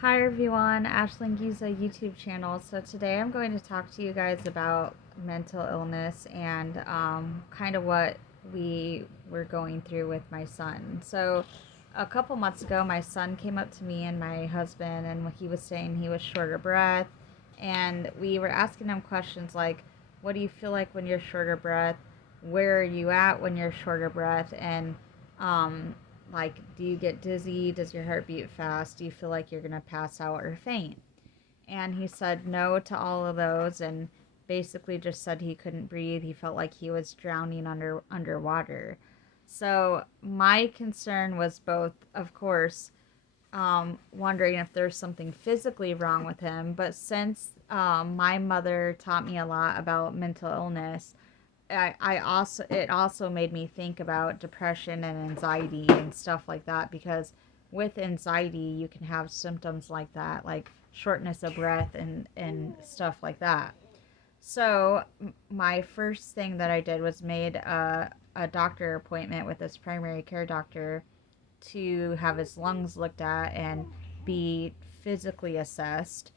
Hi everyone, Ashlyn Giza YouTube channel. So today I'm going to talk to you guys about mental illness and kind of what we were going through with my son. So a couple months ago, my son came up to me and my husband, and he was saying he was short of breath, and we were asking him questions like, "What do you feel like when you're short of breath? Where are you at when you're short of breath?" And um, like, do you get dizzy? Does your heart beat fast? Do you feel like you're going to pass out or faint? And he said no to all of those and basically just said he couldn't breathe. He felt like he was drowning underwater. So my concern was both, of course, wondering if there's something physically wrong with him. But since my mother taught me a lot about mental illness, I also it also made me think about depression and anxiety and stuff like that, because with anxiety you can have symptoms like that, like shortness of breath and stuff like that. So my first thing that I did was made a doctor appointment with this primary care doctor to have his lungs looked at and be physically assessed.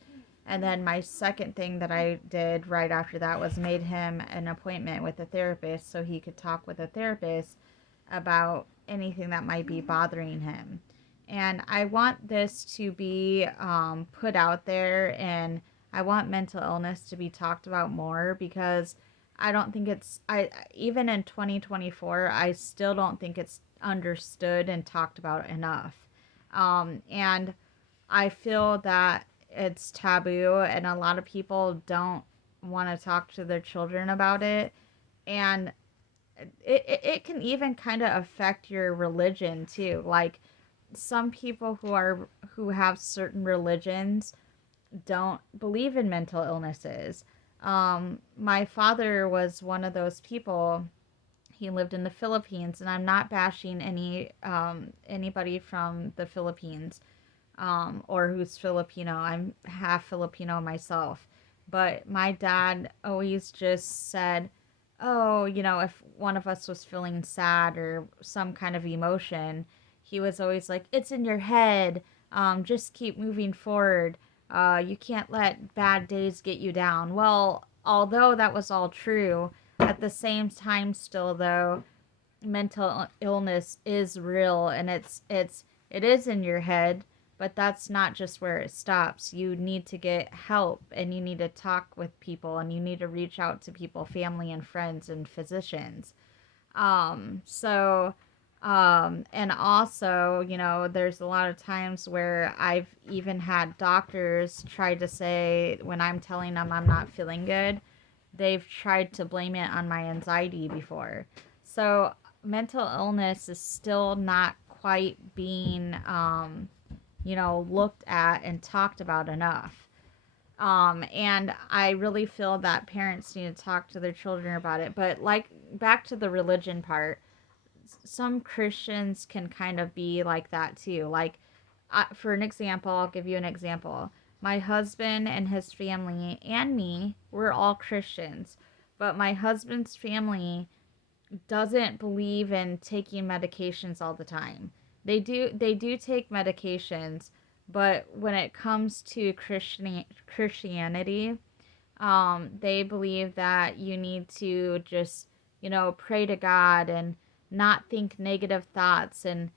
And then my second thing that I did right after that was made him an appointment with a therapist so he could talk with a therapist about anything that might be bothering him. And I want this to be put out there, and I want mental illness to be talked about more, because I don't think I even in 2024, I still don't think it's understood and talked about enough. And I feel that it's taboo, and a lot of people don't want to talk to their children about it. And it can even kind of affect your religion too. Like, some people who have certain religions don't believe in mental illnesses. My father was one of those people. He lived in the Philippines, and I'm not bashing anybody from the Philippines, or who's Filipino. I'm half Filipino myself. But my dad always just said, "Oh, if one of us was feeling sad or some kind of emotion, he was always like, it's in your head. Just keep moving forward. You can't let bad days get you down." Well, although that was all true, at the same time, still though, mental illness is real, and it is in your head, but that's not just where it stops. You need to get help, and you need to talk with people, and you need to reach out to people, family and friends and physicians. So and also, there's a lot of times where I've even had doctors try to say, when I'm telling them I'm not feeling good, they've tried to blame it on my anxiety before. So mental illness is still not quite being, looked at and talked about enough. And I really feel that parents need to talk to their children about it. But, like, back to the religion part, some Christians can kind of be like that too. Like, for an example, I'll give you an example. My husband and his family and me, we're all Christians, but my husband's family doesn't believe in taking medications all the time. They do take medications, but when it comes to Christianity, they believe that you need to just, pray to God and not think negative thoughts, and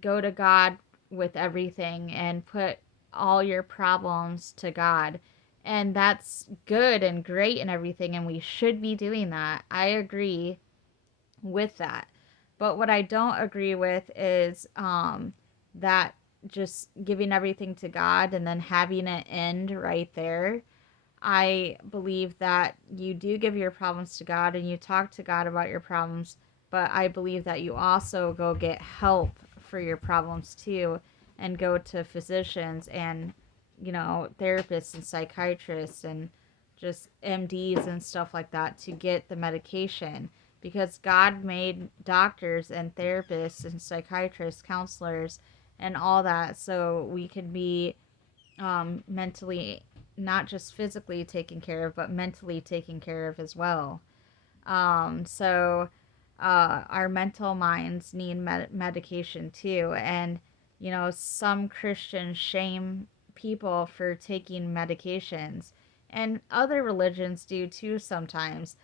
go to God with everything and put all your problems to God. And that's good and great and everything, and we should be doing that. I agree with that. But what I don't agree with is that just giving everything to God and then having it end right there. I believe that you do give your problems to God and you talk to God about your problems, but I believe that you also go get help for your problems too, and go to physicians and, therapists and psychiatrists and just MDs and stuff like that to get the medication, because God made doctors and therapists and psychiatrists, counselors, and all that so we can be mentally, not just physically taken care of, but mentally taken care of as well. So our mental minds need medication too. And, some Christians shame people for taking medications, and other religions do too sometimes.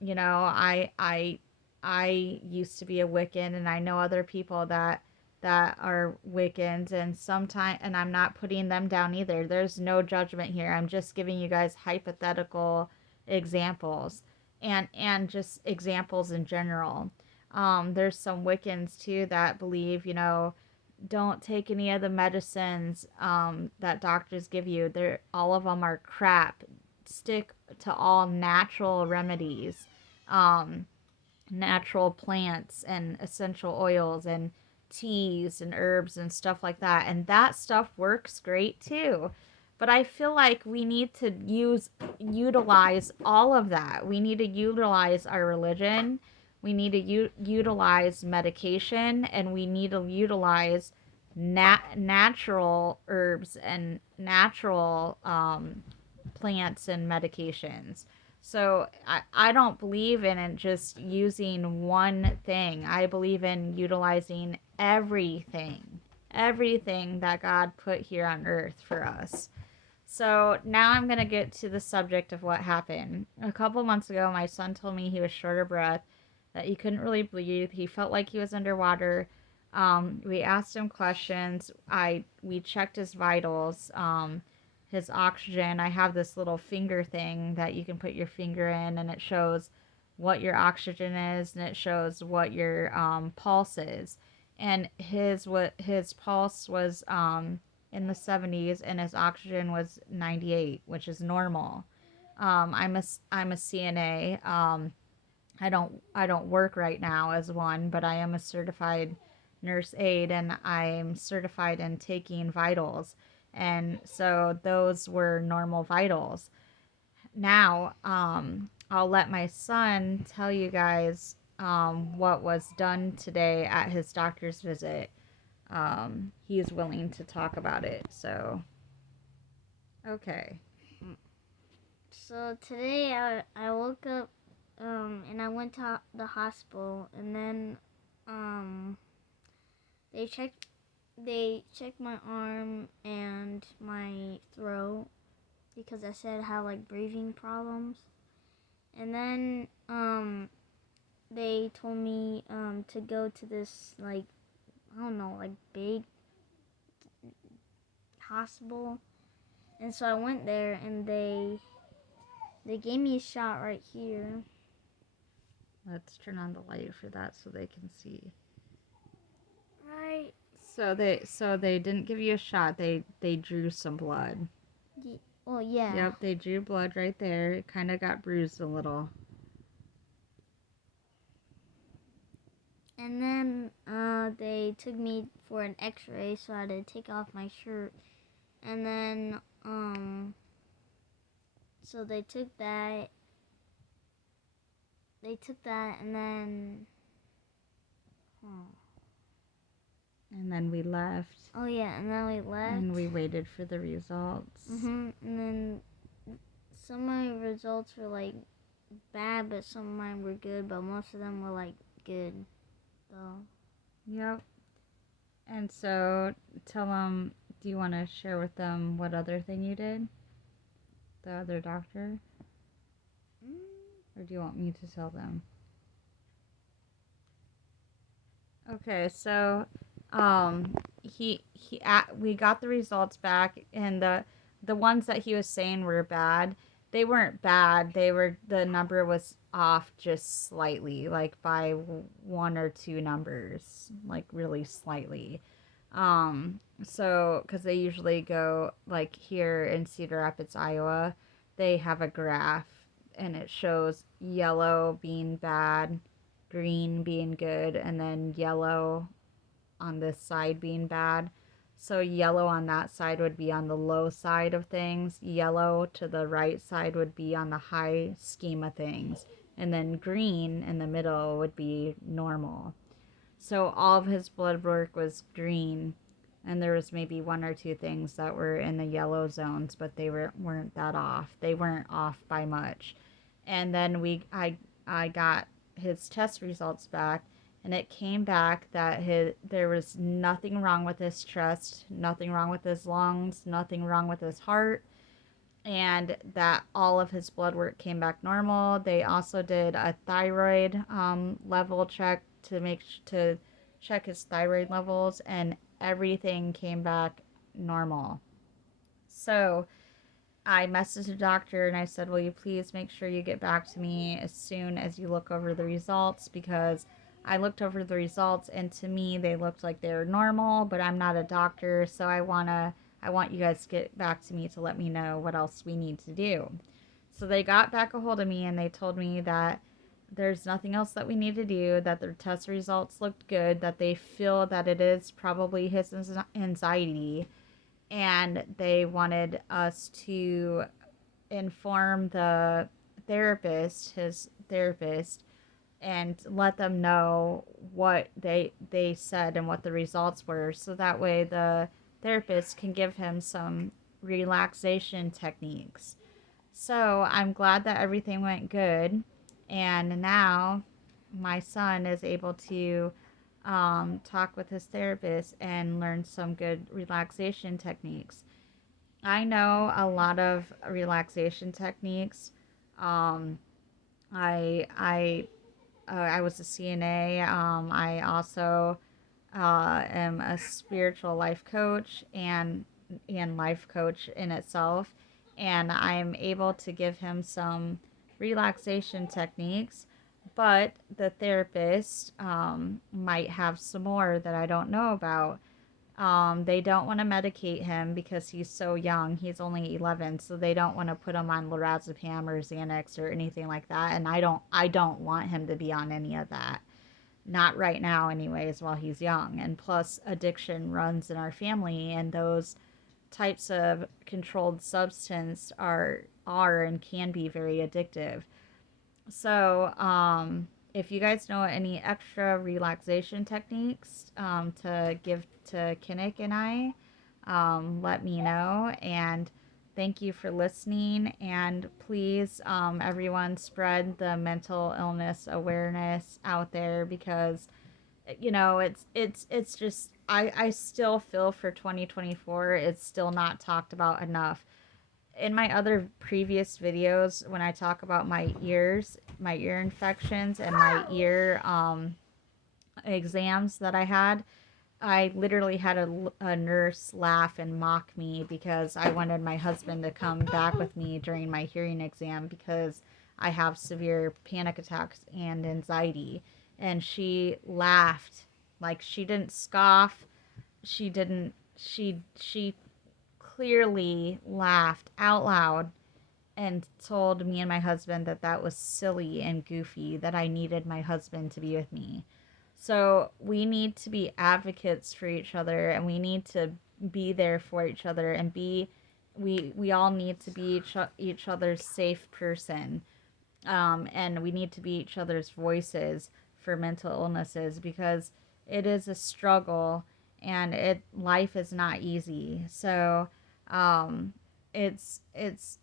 You know, I used to be a Wiccan, and I know other people that are Wiccans, and sometimes, and I'm not putting them down either. There's no judgment here. I'm just giving you guys hypothetical examples, and just examples in general. There's some Wiccans too that believe, you know, don't take any of the medicines that doctors give you. They're all of them are crap. Stick to all natural remedies, um, natural plants and essential oils and teas and herbs and stuff like that. And that stuff works great too. But I feel like we need to utilize all of that. We need to utilize our religion. We need to utilize medication, and we need to utilize natural herbs and natural plants and medications. So I don't believe in it just using one thing. I believe in utilizing everything that God put here on earth for us. So now I'm going to get to the subject of what happened. A couple months ago, my son told me he was short of breath, that he couldn't really breathe. He felt like he was underwater. We asked him questions. We checked his vitals, his oxygen. I have this little finger thing that you can put your finger in, and it shows what your oxygen is, and it shows what your pulse is. And his pulse was in the 70s, and his oxygen was 98, which is normal. I'm a CNA. I don't work right now as one, but I am a certified nurse aide, and I'm certified in taking vitals. And so those were normal vitals. Now, I'll let my son tell you guys what was done today at his doctor's visit. He is willing to talk about it. So, okay. So today I woke up and I went to the hospital, and then um they checked my arm and my throat because I said I have like breathing problems. And then they told me to go to this, like, I don't know, like big hospital. And so I went there, and they gave me a shot right here. Let's turn on the light for that so they can see. Right. So they didn't give you a shot. They drew some blood. Well, yeah. Yep, they drew blood right there. It kind of got bruised a little. And then they took me for an X-ray, so I had to take off my shirt. And then so they took that. And then. And then we left. Oh yeah, and then we left. And we waited for the results. And then some of my results were like bad, but some of mine were good. But most of them were like good. So. Yep. And so tell them. Do you want to share with them what other thing you did? The other doctor? Or do you want me to tell them? Okay, so we got the results back, and the ones that he was saying were bad. They weren't bad. The number was off just slightly, like by one or two numbers, like really slightly. So because they usually go, like here in Cedar Rapids, Iowa, they have a graph, and it shows yellow being bad, green being good, and then yellow on this side being bad. So yellow on that side would be on the low side of things. Yellow to the right side would be on the high scheme of things. And then green in the middle would be normal. So all of his blood work was green, and there was maybe one or two things that were in the yellow zones, but they weren't that off. They weren't off by much. And then I got his test results back, and it came back that there was nothing wrong with his chest, nothing wrong with his lungs, nothing wrong with his heart, and that all of his blood work came back normal. They also did a thyroid level check to check his thyroid levels, and everything came back normal. So I messaged the doctor and I said, will you please make sure you get back to me as soon as you look over the results? Because I looked over the results and to me they looked like they were normal, but I'm not a doctor, so I want you guys to get back to me to let me know what else we need to do. So they got back a hold of me and they told me that there's nothing else that we need to do, that their test results looked good, that they feel that it is probably his anxiety, and they wanted us to inform the therapist, his therapist, and let them know what they said and what the results were, so that way the therapist can give him some relaxation techniques. So I'm glad that everything went good, and now my son is able to talk with his therapist and learn some good relaxation techniques. I know a lot of relaxation techniques. Um, I was a CNA. I also am a spiritual life coach and life coach in itself, and I'm able to give him some relaxation techniques. But the therapist might have some more that I don't know about. They don't want to medicate him because he's so young. He's only 11, so they don't want to put him on lorazepam or Xanax or anything like that. And I don't want him to be on any of that. Not right now, anyways, while he's young. And plus, addiction runs in our family, and those types of controlled substance are and can be very addictive. So, if you guys know any extra relaxation techniques to give to Kinnick and I, let me know. And thank you for listening. And please, everyone, spread the mental illness awareness out there, because it's just I still feel for 2024 it's still not talked about enough. In my other previous videos, when I talk about my ear infections and my ear exams that I had, I literally had a nurse laugh and mock me because I wanted my husband to come back with me during my hearing exam because I have severe panic attacks and anxiety. And she laughed. Like, she didn't scoff. She clearly laughed out loud and told me and my husband that that was silly and goofy, that I needed my husband to be with me. So we need to be advocates for each other, and we need to be there for each other, and we all need to be each other's safe person. And we need to be each other's voices for mental illnesses, because it is a struggle, and it life is not easy. So um, it's it's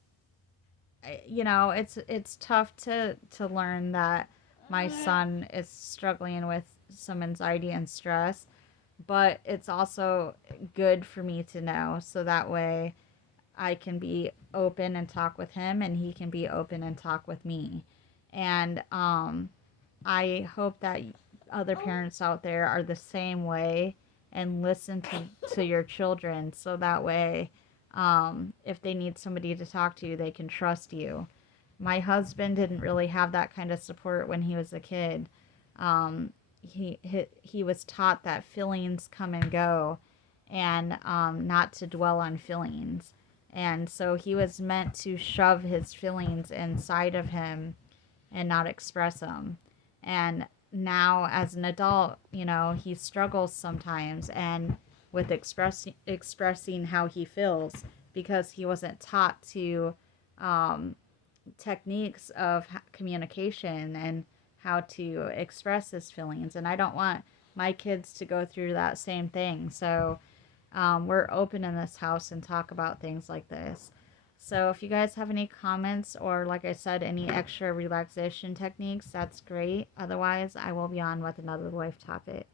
tough to learn that my son is struggling with some anxiety and stress, but it's also good for me to know, so that way I can be open and talk with him, and he can be open and talk with me. And I hope that other parents out there are the same way and listen to your children, so that way, if they need somebody to talk to, they can trust you. My husband didn't really have that kind of support when he was a kid. Um, he was taught that feelings come and go, and not to dwell on feelings. And so he was meant to shove his feelings inside of him and not express them. And now, as an adult, he struggles sometimes and with expressing how he feels, because he wasn't taught to um, techniques of communication and how to express his feelings. And I don't want my kids to go through that same thing. So we're open in this house and talk about things like this. So if you guys have any comments or, like I said, any extra relaxation techniques, that's great. Otherwise, I will be on with another life topic.